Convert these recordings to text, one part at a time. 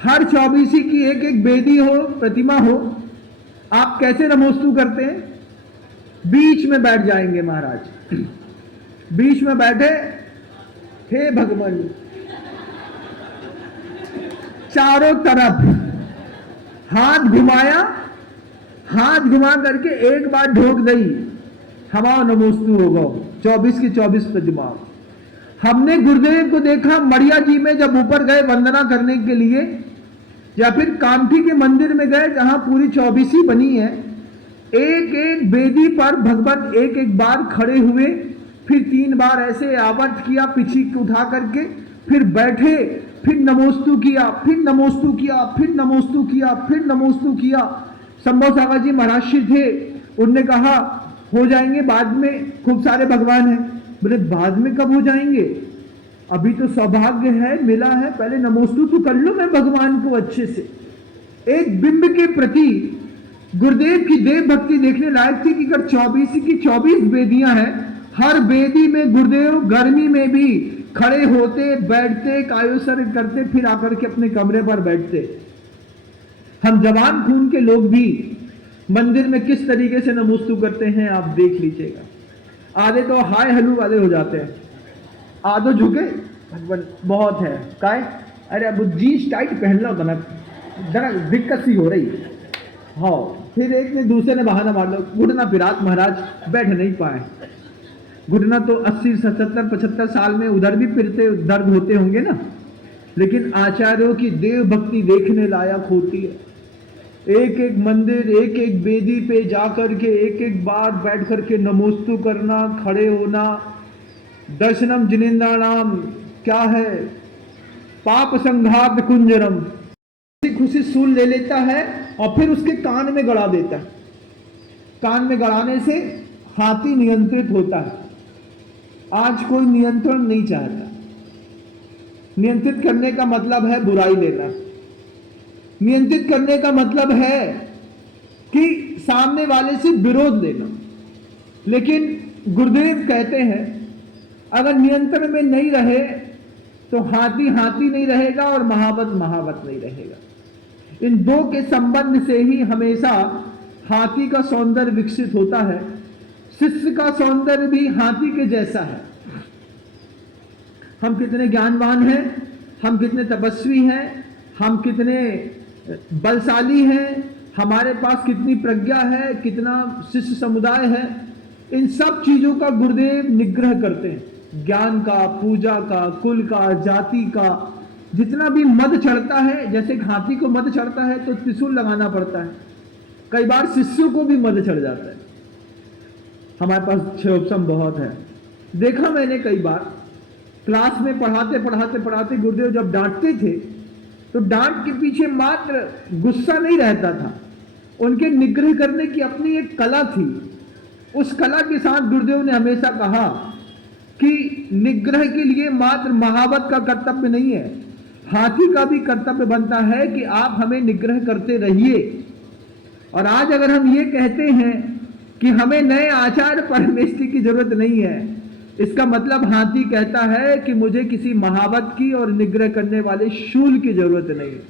हर 24 की एक एक बेदी हो, प्रतिमा हो, आप कैसे नमोस्तु करते हैं? बीच में बैठ जाएंगे महाराज, बीच में बैठे, हे भगवान, चारों तरफ हाथ घुमाया, हाथ घुमा करके एक बार ढोक दई, हमारा नमोस्तु होगा 24 की 24 प्रतिमा। हमने गुरुदेव को देखा मड़िया जी में, जब ऊपर गए वंदना करने के लिए, या फिर कामठी के मंदिर में गए जहां पूरी 24 ही बनी है, एक एक बेदी पर भगवान एक एक बार खड़े हुए, फिर 3 बार ऐसे आवर्त किया पीछे उठा करके, फिर बैठे, फिर नमोस्तु किया, फिर नमोस्तु किया, फिर नमोस्तु किया, फिर नमोस्तु किया। संभव सागर जी महाराज श्री थे, उनने कहा हो जाएंगे बाद में, खूब सारे भगवान हैं। बोले बाद में कब हो जाएंगे, अभी तो सौभाग्य है, मिला है, पहले नमोस्तु तो कर लो मैं भगवान को अच्छे से। एक बिंब के प्रति गुरुदेव की देव भक्ति देखने लायक थी कि अगर 24 की 24 बेदियां हैं, हर बेदी में गुरुदेव गर्मी में भी खड़े होते, बैठते, कायोसर करते, फिर आकर के अपने कमरे पर बैठते। हम जवान खून के लोग भी मंदिर में किस तरीके से नमोस्तु करते हैं आप देख लीजिएगा। आधे तो हाय हलू वाले हो जाते हैं, आधो झुके बहुत है काय, अरे अब जीन्स टाइट पहन लो, बना जरा दिक्कत सी हो रही। हाँ, फिर एक ने दूसरे ने बहाना मार लो, घुटना पिरात महाराज, बैठ नहीं पाए। घुटना तो 80, 77, 75 साल में उधर भी फिरते दर्द होते होंगे ना, लेकिन आचार्यों की देव भक्ति देखने लायक होती है। एक एक मंदिर, एक एक बेदी पे जाकर के एक एक बार बैठ करके नमोस्तु करना, खड़े होना। दर्शनम जिनेन्द्राणाम क्या है, पाप संघात कुंजरम, खुशी सूल ले लेता है और फिर उसके कान में गड़ा देता है। कान में गड़ाने से हाथी नियंत्रित होता है। आज कोई नियंत्रण नहीं चाहता। नियंत्रित करने का मतलब है बुराई लेना, नियंत्रित करने का मतलब है कि सामने वाले से विरोध लेना। लेकिन गुरुदेव कहते हैं अगर नियंत्रण में नहीं रहे तो हाथी हाथी नहीं रहेगा और महावत महावत नहीं रहेगा। इन दो के संबंध से ही हमेशा हाथी का सौंदर्य विकसित होता है। शिष्य का सौंदर्य भी हाथी के जैसा है। हम कितने ज्ञानवान हैं, हम कितने तपस्वी हैं, हम कितने बलशाली हैं, हमारे पास कितनी प्रज्ञा है, कितना शिष्य समुदाय है, इन सब चीजों का गुरुदेव निग्रह करते हैं। ज्ञान का, पूजा का, कुल का, जाति का, जितना भी मद चढ़ता है, जैसे हाथी को मद चढ़ता है तो त्रिशूल लगाना पड़ता है, कई बार शिष्यों को भी मद चढ़ जाता है। हमारे पास क्षयोपम बहुत है। देखा मैंने कई बार क्लास में पढ़ाते पढ़ाते पढ़ाते गुरुदेव जब डांटते थे तो डांट के पीछे मात्र गुस्सा नहीं रहता था, उनके निग्रह करने की अपनी एक कला थी। उस कला के साथ गुरुदेव ने हमेशा कहा कि निग्रह के लिए मात्र महावत का कर्तव्य नहीं है, हाथी का भी कर्तव्य बनता है कि आप हमें निग्रह करते रहिए। और आज अगर हम ये कहते हैं कि हमें नए आचार्य परमेष्टि की जरूरत नहीं है, इसका मतलब हाथी कहता है कि मुझे किसी महावत की और निग्रह करने वाले शूल की जरूरत नहीं है।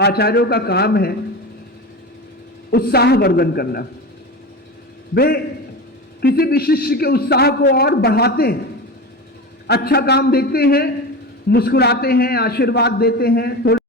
आचार्यों का काम है उत्साह वर्धन करना। वे किसी भी शिष्य के उत्साह को और बढ़ाते हैं, अच्छा काम देखते हैं, मुस्कुराते हैं, आशीर्वाद देते हैं, थोड़ी